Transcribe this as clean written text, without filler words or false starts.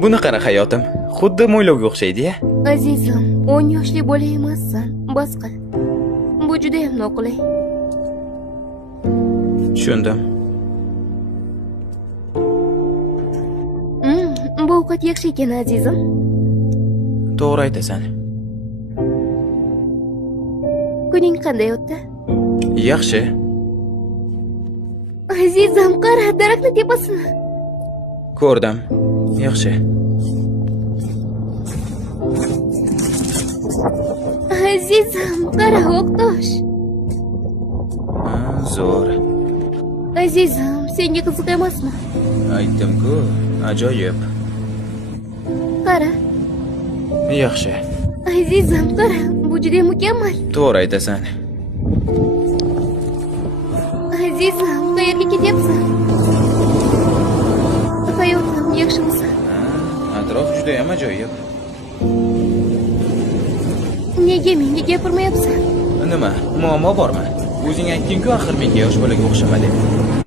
Buni qara hayotim. Xuddi mo'ylovga o'xshaydi-ya. Azizim, 10 yoshli bola emassan. Bas qil. Bu juda ham noqulay. Tushundim. Bu ovqat yaxshi ekan, azizim. To'g'ri aytasan. Kuning qanday o'tdi? Yaxshi. Azizim, qara, daraxtni tepasini. Ko'rdim. Yaxshi. Azizim, qara, o'qtosh. Zo'r. Azizim, senga qiziq emasmi? Aytdim-ku, ajoyib. Qara. Yaxshi. Azizim, qara, bu juda mukammal. To'g'ri aytasan. Azizim, qayerga ketyapsan? Hayotim, yaxshimisan? Atrof juda ham ajoyib. Nega menga gapirmayapsan? Nima? Muammo bormi? O'zing aytding-ku, axir menga yosh bolaga o'xshama deb.